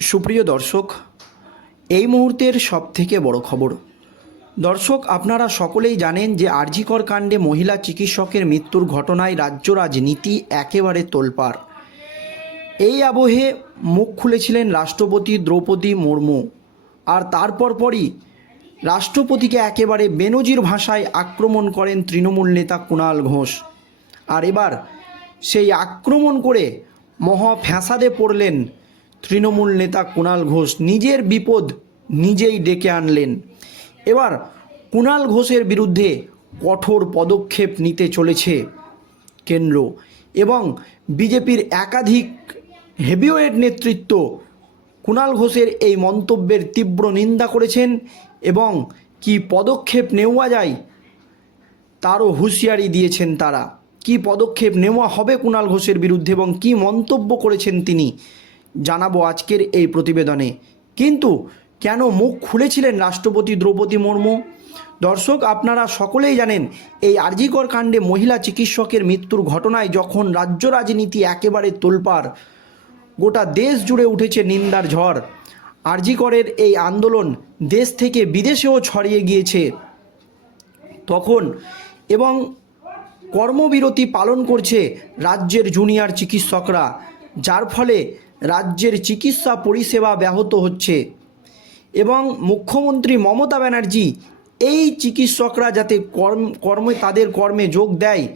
সুপ্রিয় দর্শক, এই মুহূর্তের সবথেকে বড় খবর। দর্শক, আপনারা সকলেই জানেন যে আরজিকর কাণ্ডে মহিলা চিকিৎসকের মৃত্যুর ঘটনায় রাজ্য রাজনীতি একেবারে তোলপাড়। এই আবহে মুখ খুলেছিলেন রাষ্ট্রপতি দ্রৌপদী মুর্মু আর তারপর পরই রাষ্ট্রপতিকে একেবারে বেনজির ভাষায় আক্রমণ করেন তৃণমূল নেতা কুণাল ঘোষ। আর এবার সেই আক্রমণ করে মহা ফ্যাসাদে পড়লেন তৃণমূল নেতা কুণাল ঘোষ নিজের বিপদ নিজেই ডেকে আনলেন। এবার কুণাল ঘোষের বিরুদ্ধে কঠোর পদক্ষেপ নিতে চলেছে কেন্দ্র এবং বিজেপির একাধিক হেভিওয়েট নেতৃত্ব কুণাল ঘোষের এই মন্তব্যের তীব্র নিন্দা করেছেন এবং কি পদক্ষেপ নেওয়া যায় তারও হুঁশিয়ারি দিয়েছেন তারা। কি পদক্ষেপ নেওয়া হবে কুণাল ঘোষের বিরুদ্ধে এবং কি মন্তব্য করেছেন তিনি জানাব আজকের এই প্রতিবেদনে। কিন্তু কেন মুখ খুলেছিলেন রাষ্ট্রপতি দ্রৌপদী মুর্মু? দর্শক, আপনারা সকলেই জানেন, এই আরজিকর কাণ্ডে মহিলা চিকিৎসকের মৃত্যুর ঘটনায় যখন রাজ্য রাজনীতি একেবারে তোলপাড়, গোটা দেশ জুড়ে উঠেছে নিন্দার ঝড়। আরজিকরের এই আন্দোলন দেশ থেকে বিদেশেও ছড়িয়ে গিয়েছে। তখন এবং কর্মবিরতি পালন করছে রাজ্যের জুনিয়র চিকিৎসকরা, যার ফলে রাজ্যের চিকিৎসা পরিষেবা ব্যাহত হচ্ছে। এবং মুখ্যমন্ত্রী মমতা ব্যানার্জি এই চিকিৎসকরা যাতে কর্ম, কর্মে, তাদের কর্মে যোগ দেয়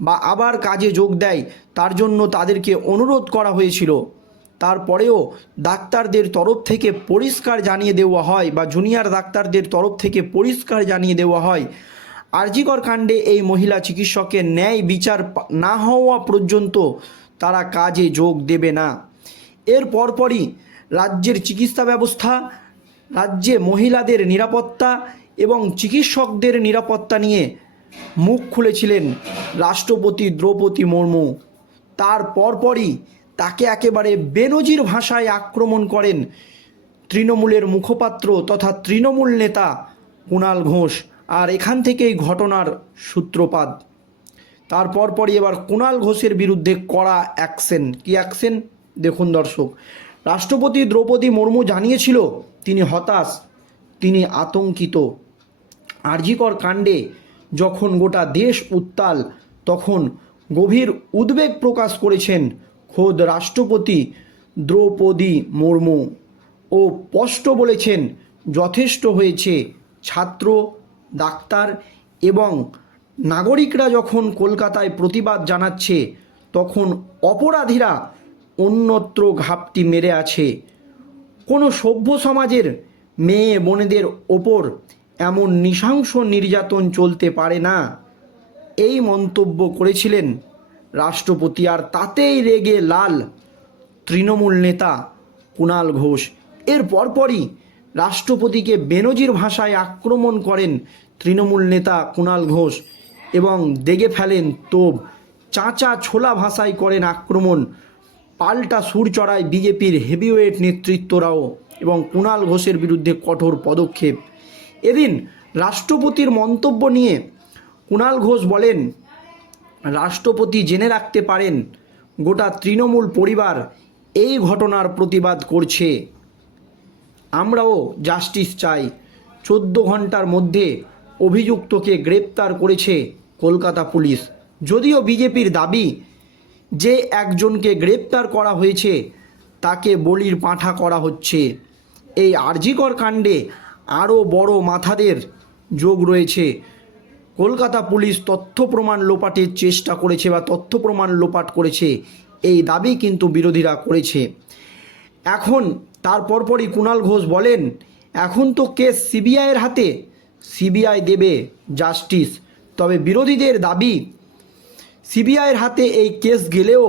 বা আবার কাজে যোগ দেয়, তার জন্য তাদেরকে অনুরোধ করা হয়েছিল। তারপরেও ডাক্তারদের তরফ থেকে পরিষ্কার জানিয়ে দেওয়া হয় বা জুনিয়র ডাক্তারদের তরফ থেকে পরিষ্কার জানিয়ে দেওয়া হয়, আরজিকর কাণ্ডে এই মহিলা চিকিৎসকের ন্যায় বিচার না হওয়া পর্যন্ত তারা কাজে যোগ দেবে না। এর পরপরই রাজ্যের চিকিৎসা ব্যবস্থা, রাজ্যে মহিলাদের নিরাপত্তা এবং চিকিৎসকদের নিরাপত্তা নিয়ে মুখ খুলেছিলেন রাষ্ট্রপতি দ্রৌপদী মুর্মু। তার পরপরই তাকে একেবারে বেনজির ভাষায় আক্রমণ করেন তৃণমূলের মুখপাত্র তথা তৃণমূল নেতা কুণাল ঘোষ। আর এখান থেকেই ঘটনার সূত্রপাত। তারপর পরই এবার কুণাল ঘোষের বিরুদ্ধে কড়া অ্যাকশন। কি অ্যাকশন? দেখুন দর্শক, রাষ্ট্রপতি দ্রৌপদী মুর্মু জানিয়েছিল, তিনি হতাশ, তিনি আতঙ্কিত। আরজিকর কাণ্ডে যখন গোটা দেশ উত্তাল, তখন গভীর উদ্বেগ প্রকাশ করেছেন খোদ রাষ্ট্রপতি দ্রৌপদী মুর্মু ও স্পষ্ট বলেছেন, যথেষ্ট হয়েছে ছাত্র, ডাক্তার এবং নাগরিকরা যখন কলকাতায় প্রতিবাদ জানাচ্ছে, তখন অপরাধীরা অন্যত্র ঘাপটি মেরে আছে। কোনো সভ্য সমাজের মেয়ে বোনেদের ওপর এমন নৃশংস নির্যাতন চলতে পারে না। এই মন্তব্য করেছিলেন রাষ্ট্রপতি, আর তাতেই রেগে লাল তৃণমূল নেতা কুণাল ঘোষ। এর পরপরই রাষ্ট্রপতিকে বেনজির ভাষায় আক্রমণ করেন তৃণমূল নেতা কুণাল ঘোষ এবং দেগে ফেলেন তোপ। চাঁচা ছোলা ভাষায় করেন আক্রমণ। পাল্টা সুর চড়ায় বিজেপির হেভিওয়েট নেতৃত্বরাও এবং কুণাল ঘোষের বিরুদ্ধে কঠোর পদক্ষেপ। এদিন রাষ্ট্রপতির মন্তব্য নিয়ে কুণাল ঘোষ বলেন, রাষ্ট্রপতি জেনে রাখতে পারেন, গোটা তৃণমূল পরিবার এই ঘটনার প্রতিবাদ করছে। আমরাও জাস্টিস চাই। চোদ্দ ঘণ্টার মধ্যে অভিযুক্তকে গ্রেপ্তার করেছে কলকাতা পুলিশ। যদিও বিজেপির দাবি যে একজনকে গ্রেপ্তার করা হয়েছে, তাকে বলির পাঁঠা করা হচ্ছে। এই আরজিকর কাণ্ডে আরও বড় মাথাদের যোগ রয়েছে। কলকাতা পুলিশ তথ্য প্রমাণ লোপাটের চেষ্টা করেছে বা তথ্য প্রমাণ লোপাট করেছে, এই দাবি কিন্তু বিরোধীরা করেছে। এখন তার পরপরই কুণাল ঘোষ বলেন, এখন তো কেস সিবিআইয়ের হাতে, সিবিআই দেবে জাস্টিস। তবে বিরোধীদের দাবি সিবিআইয়ের হাতে এই কেস গেলেও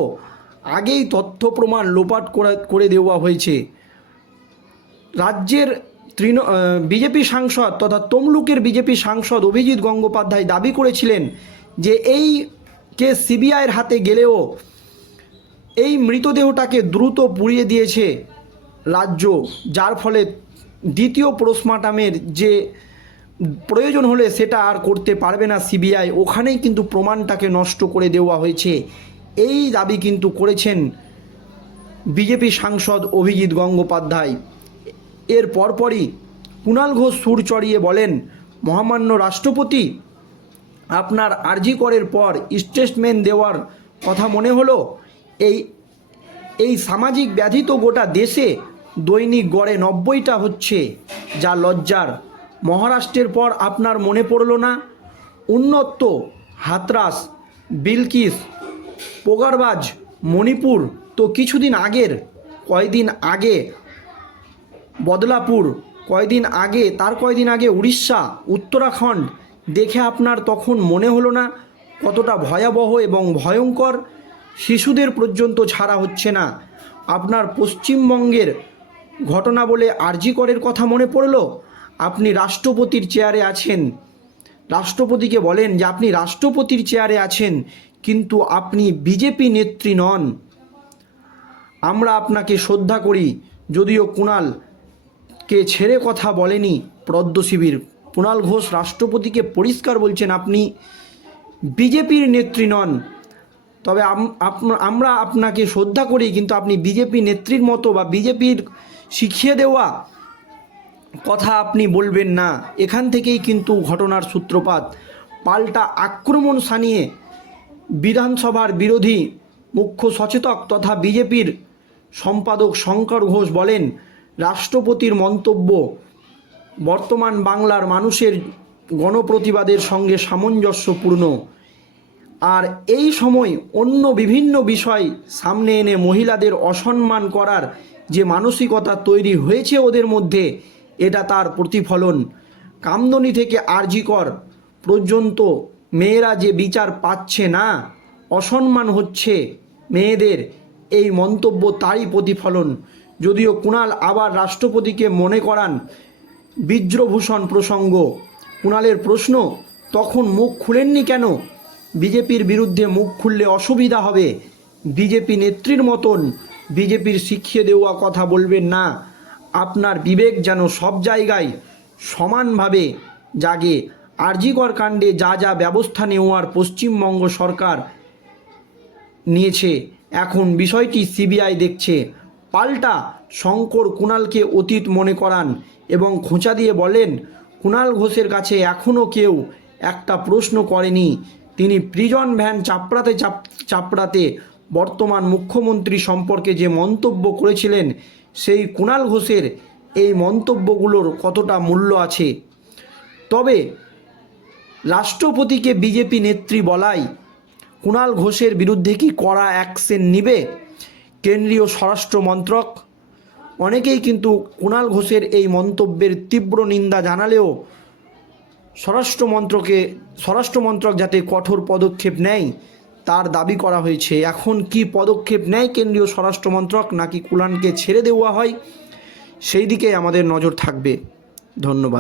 আগেই তথ্য প্রমাণ লোপাট করে দেওয়া হয়েছে। রাজ্যের তৃণ বিজেপি সাংসদ তথা তমলুকের বিজেপি সাংসদ অভিজিৎ গঙ্গোপাধ্যায় দাবি করেছিলেন যে এই কেস সিবিআইয়ের হাতে গেলেও এই মৃতদেহটাকে দ্রুত পুড়িয়ে দিয়েছে রাজ্য, যার ফলে দ্বিতীয় পোস্টমর্টমের যে প্রয়োজন হলে সেটা আর করতে পারবে না সিবিআই। ওখানেই কিন্তু প্রমাণটাকে নষ্ট করে দেওয়া হয়েছে। এই দাবি কিন্তু করেছেন বিজেপি সাংসদ অভিজিৎ গঙ্গোপাধ্যায়। এর পরপরই কুণাল ঘোষ সুর চড়িয়ে বলেন, মহামান্য রাষ্ট্রপতি, আপনার আরজি করের পর স্টেটমেন্ট দেওয়ার কথা মনে হলো? এই এই সামাজিক ব্যাধি তো গোটা দেশে দৈনিক গড়ে নব্বইটা হচ্ছে যা লজ্জার। মহারাষ্ট্রের পর আপনার মনে পড়ল না? উন্নত হাতরাস, বিলকিস, পোগারবাজ, মণিপুর তো কিছুদিন আগের, কয়দিন আগে, বদলাপুর, কয়দিন আগে, তার কয়দিন আগে উড়িষ্যা, উত্তরাখণ্ড, দেখে আপনার তখন মনে হলো না? কতটা ভয়াবহ এবং ভয়ঙ্কর? শিশুদের পর্যন্ত ছাড়া হচ্ছে না। আপনার পশ্চিমবঙ্গের ঘটনা বলে আরজি করের কথা মনে পড়ল? আপনি রাষ্ট্রপতির চেয়ারে আছেন। রাষ্ট্রপতিকে বলেন যে, আপনি রাষ্ট্রপতির চেয়ারে আছেন, কিন্তু আপনি বিজেপি নেত্রী নন। আমরা আপনাকে শ্রদ্ধা করি। যদিও কুণাল কে ছেড়ে কথা বলেনি পদ্ম শিবির। কুণাল ঘোষ রাষ্ট্রপতিকে পরিষ্কার বলছেন, আপনি বিজেপির নেত্রী নন। তবে আমরা আপনাকে শ্রদ্ধা করি, কিন্তু আপনি বিজেপি নেত্রীর মতো বা বিজেপির শিখিয়ে দেওয়া কথা আপনি বলবেন না। এখান থেকেই কিন্তু ঘটনার সূত্রপাত। পাল্টা আক্রমণ সানিয়ে বিধানসভার বিরোধী মুখ্য সচেতক তথা বিজেপির সম্পাদক শঙ্কর ঘোষ বলেন, রাষ্ট্রপতির মন্তব্য, বর্তমান বাংলার মানুষের গণপ্রতিবাদের সঙ্গে সামঞ্জস্যপূর্ণ। আর এই সময় অন্য বিভিন্ন বিষয় সামনে এনে মহিলাদের অসম্মান করার যে মানসিকতা তৈরি হয়েছে ওদের মধ্যে এটা তার প্রতিফলন। কামদনি থেকে আরজিকর পর্যন্ত মেয়েরা যে বিচার পাচ্ছে না, অসম্মান হচ্ছে মেয়েদের। এই মন্তব্য তারই প্রতিফলন। যদিও কুণাল আবার রাষ্ট্রপতিকে মনে করান বীজ্রভূষণ প্রসঙ্গ। কুণালের প্রশ্ন, তখন মুখ খুলেননি কেন? বিজেপির বিরুদ্ধে মুখ খুললে অসুবিধা হবে। বিজেপি নেত্রীর মতন বিজেপির শিখিয়ে দেওয়া কথা বলবেন না। আপনার বিবেক যেন সব জায়গায় সমানভাবে জাগে। আরজিকর কাণ্ডে যা যা ব্যবস্থা নেওয়ার পশ্চিমবঙ্গ সরকার নিয়েছে, এখন বিষয়টি সিবিআই দেখছে। পাল্টা শঙ্কর কুণালকে অতীত মনে করান এবং খোঁচা দিয়ে বলেন, কুণাল ঘোষের কাছে এখনও কেউ একটা প্রশ্ন করেনি। তিনি প্রিজন ভ্যান চাপড়াতে চাপ, চাপড়াতে বর্তমান মুখ্যমন্ত্রী সম্পর্কে যে মন্তব্য করেছিলেন সেই কুণাল ঘোষের এই মন্তব্যগুলোর কতটা মূল্য আছে? তবে রাষ্ট্রপতিকে বিজেপি নেত্রী বলাই কুণাল ঘোষের বিরুদ্ধে কি কড়া অ্যাকশন নিবে কেন্দ্রীয় স্বরাষ্ট্র মন্ত্রক? অনেকেই কিন্তু কুণাল ঘোষের এই মন্তব্যের তীব্র নিন্দা জানালেও স্বরাষ্ট্র মন্ত্রকে স্বরাষ্ট্র মন্ত্রক যাতে কঠোর পদক্ষেপ নেয় তার দাবি করা হয়েছে। এখন কি পদক্ষেপ নেয় কেন্দ্রীয় স্বরাষ্ট্রমন্ত্রক নাকি কুলানকে ছেড়ে দেওয়া হয়? সেই দিকে আমাদের নজর থাকবে। ধন্যবাদ।